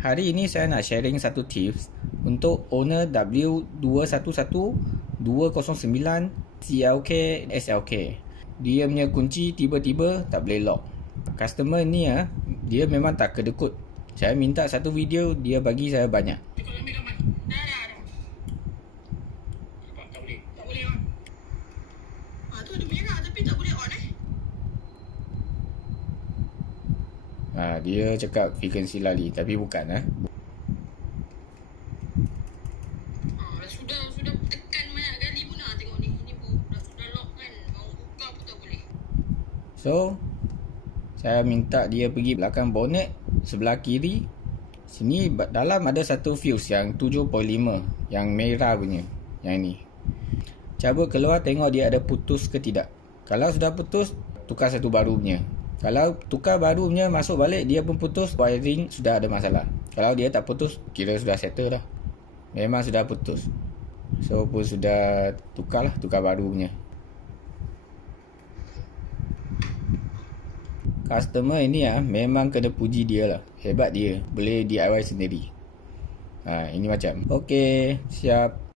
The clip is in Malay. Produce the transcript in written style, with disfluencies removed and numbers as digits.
Hari ini saya nak sharing satu tips untuk owner W211-209 CLK SLK. Dia punya kunci tiba-tiba tak boleh lock. Customer ni dia memang tak kedekut. Saya minta satu video, dia bagi saya banyak. Tak boleh on. Tu ada merah tapi tak boleh on Dia cakap frequency lali, tapi bukan Sudah tekan banyak kali pun tengok ni. Ini pun sudah lock kan. Mau buka pun tak boleh. So saya minta dia pergi belakang bonnet sebelah kiri. Sini dalam ada satu fuse yang 7.5, yang merah punya, yang ini. Cabut keluar, tengok dia ada putus ke tidak. Kalau sudah putus, tukar satu baru punya. Kalau tukar baru punya masuk balik, dia pun putus, wiring sudah ada masalah. Kalau dia tak putus, kira sudah settle dah. Memang sudah putus. So pun sudah tukar baru punya. Customer ini memang kena puji dia lah. Hebat dia, boleh DIY sendiri. Ini macam. Okey, siap.